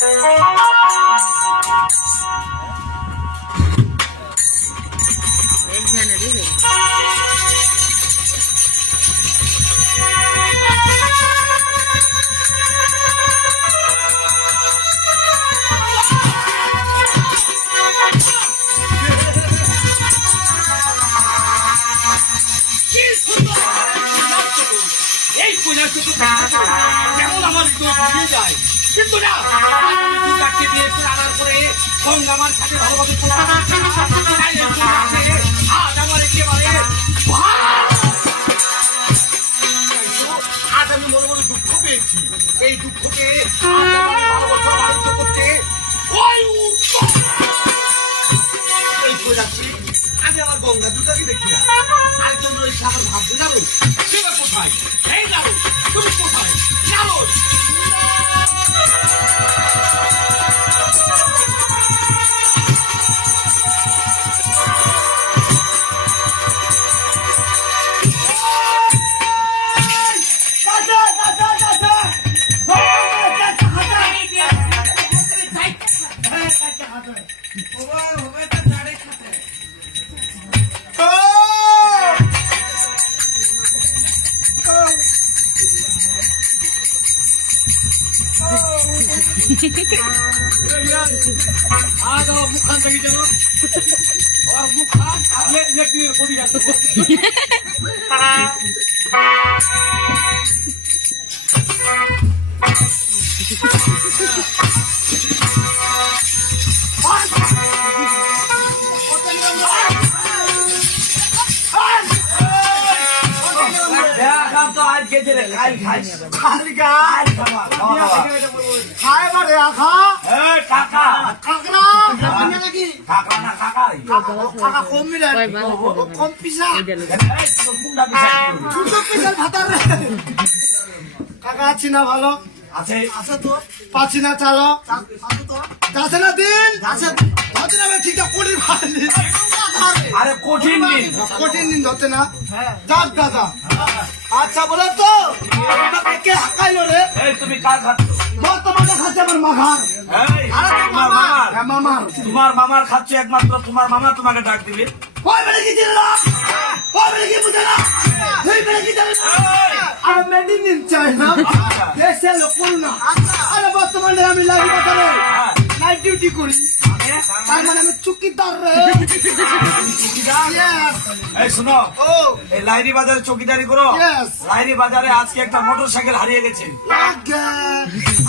যেমন আমার দিয়ে যায় কিন্তু না তাকে দিয়ে আনার পরে গঙ্গামার সাথে ভালোভাবে আজ আমার একেবারে আজ আমি মনে মনে দুঃখ পেয়েছি। এই দুঃখকে বাণিজ্য করতে আমি আমার গঙ্গা দুটাকে দেখি না আরেকজন রয়েছে আমার ভাবতে যাবো সেবা কোথায় এই যাবো তুমি কোথায় যাবো মুখান থেকে যেন মুখান করি কাকা আছি না ভালো আছে আছে তো পাচ্ছি না চালো যাচ্ছে না দিন ঠিকঠাক করি আরে কঠিন দিন ধরছে না যাক দাদা আচ্ছা বলো তো কে হাঁকাইলো রে তুমি কার খাচ্ছ তোমাকে খাচ্ছে আমার মামার তোমার মামার খাচ্ছে একমাত্র তোমার মামা তোমাকে ডাক দিবে বর্তমানে আমি লাইভ নাইট ডিউটি করি তার মানে আমি চুকিদার শোনো এই লাইরি বাজারে চৌকিদারি করো লাইরি বাজারে আজকে একটা মোটর সাইকেল হারিয়ে গেছে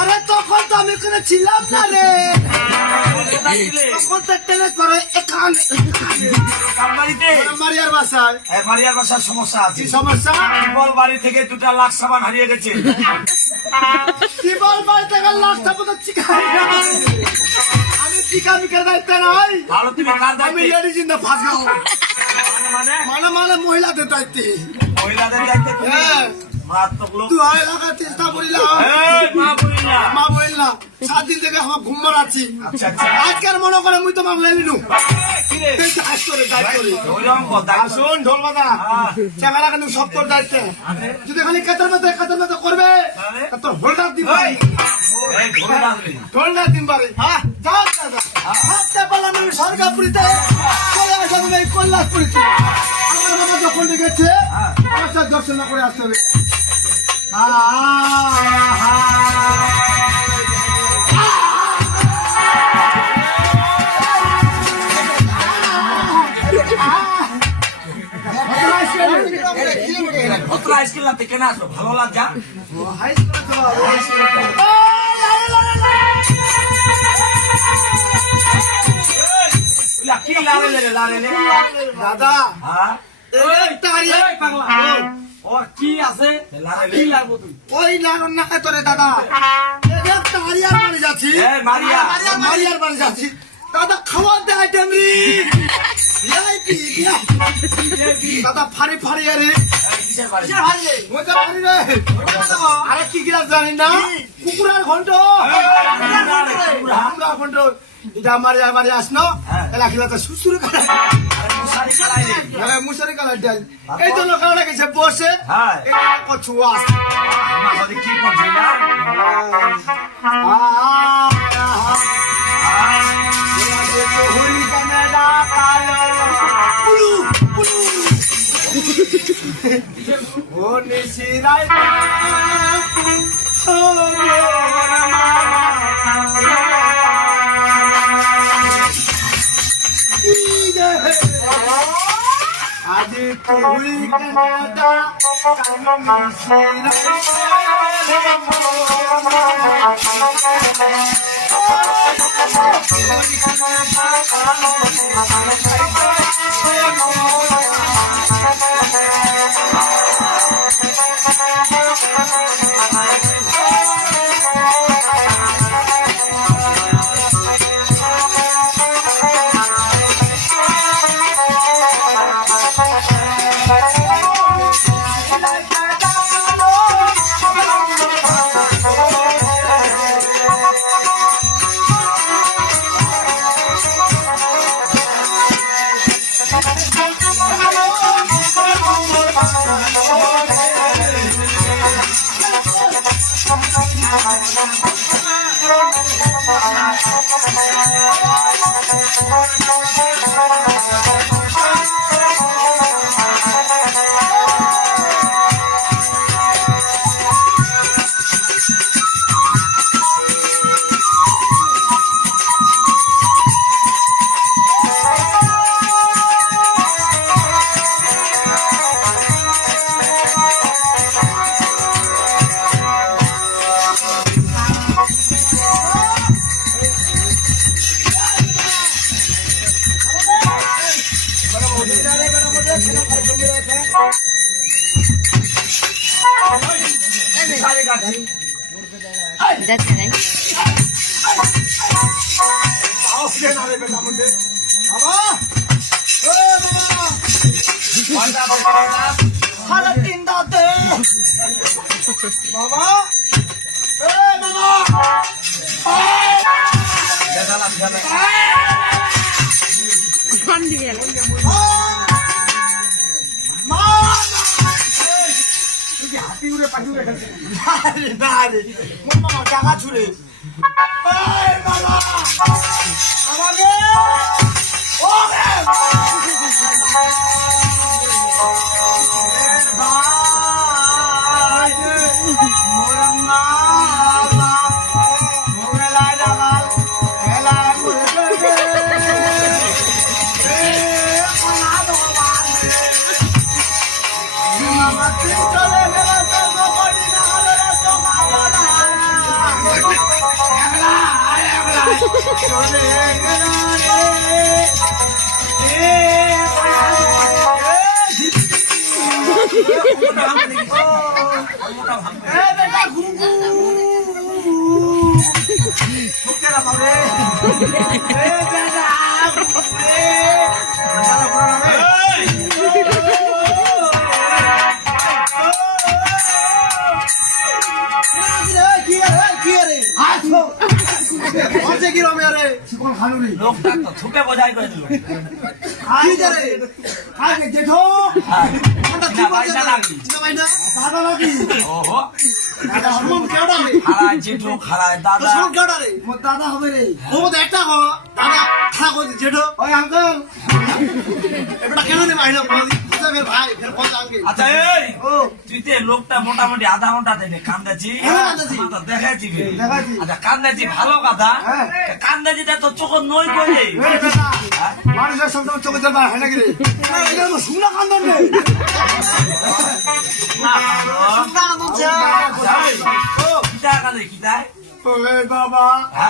আরে তখন তো আমি ওখানে ছিলাম না রে তখন তো টেনে করে মারিয়ার বাসার সমস্যা আছে সমস্যা টিবল বাড়ি থেকে 2 লাখ সামান হারিয়ে গেছে টিবল বাড়ি থেকে লাখ সামান আমি চিকামিকের দায়িত্ব নাই ভালো তুমি কার দায়িত্ব আমি লেডিজ ইন দা ফাঁস গাও মানে মহিলাদের দায়িত্ব তুই আয় লাগা চেষ্টা করিলা মা বলিলা 7 দিন থেকে আমার ঘুম মারাচ্ছি আজকের মনে করে মুই তোমার লেলিনু শুন ঢোল বাজা চেহারা কিন্তু সব তোর দায়িত্ব যদি খালি কাতার মতো করবে তোর হোল্ডার দিন ঢোলডার দিন পারে যাও দাদা হাতে বললাম আমি সরকারপুরিতে চলে আসলাম এই কল্যাণপুরিতে আমার বাবা যখন দেখেছে আমার সাথে দর্শন না করে আসতে হবে ভালো লাগা কি দাদা কি আছে ওই লালন না তোরে দাদা হারিয়ার বাড়ি যাচ্ছি মারিয়ার বাড়ি যাচ্ছি দাদা খাওয়ার দে আইটেম দাদা ফাড়ি ফাড়ি আরে আরে কি গিলাস জানি না কুকুরার ঘন্ট এটা মারিয়ার বাড়ি আসনো এলা খিলাতে সুসুর করে মুসারি কালার ডাল এই তো লোকালটা গেছে বসে কছু আস কি করছিস ও নিশিরাই আজ তুই কেনাটা যাচ্ছে না সাড়ে তিনটাতে বাবা কোন দিকে হাতি উড়ে পাখি উড়ে খেলছে না রে মোর মামা টাকা ছুড়ে বাবা আমাকে ও রে ভাই মোরঙ্গা মোগলা জামাল এলা মুরগে এ কোনা দোবানে মামা তুই চলে গেল তো গোপড়ি না হলে তো মামা না চলে গেল রে বেটা ঘুঘু ছোটরা বাবা রে বেটা লোকটা তো থুকে বোঝাই করে দিল জেঠো পয়সা লাগি দাদা নাকি ওহো কেউটা খারায় জেঠু খারায় দাদা কেউটা রে মোর দাদা হবে রে ও মতো একটা দাদা থাকো জেঠো ওই আঙ্কেল এটা কেন নেই ভাই ভাই ফের ফোন আঙ্কেল আচ্ছা এই ও তুই তো লোকটা মোটামুটি আধা ঘন্টা দেবে কান্দাছি দেখাচ্ছি দেখাচ্ছি। আচ্ছা কান্দাছি ভালো কথা হ্যাঁ। কান্দাছিটা তো চোখ নই করে মানুষের সব চোখে জল হয় নাকি রে এটা তো শুকনা কান্দন রে কিতা কান্দে কিতায় বাবা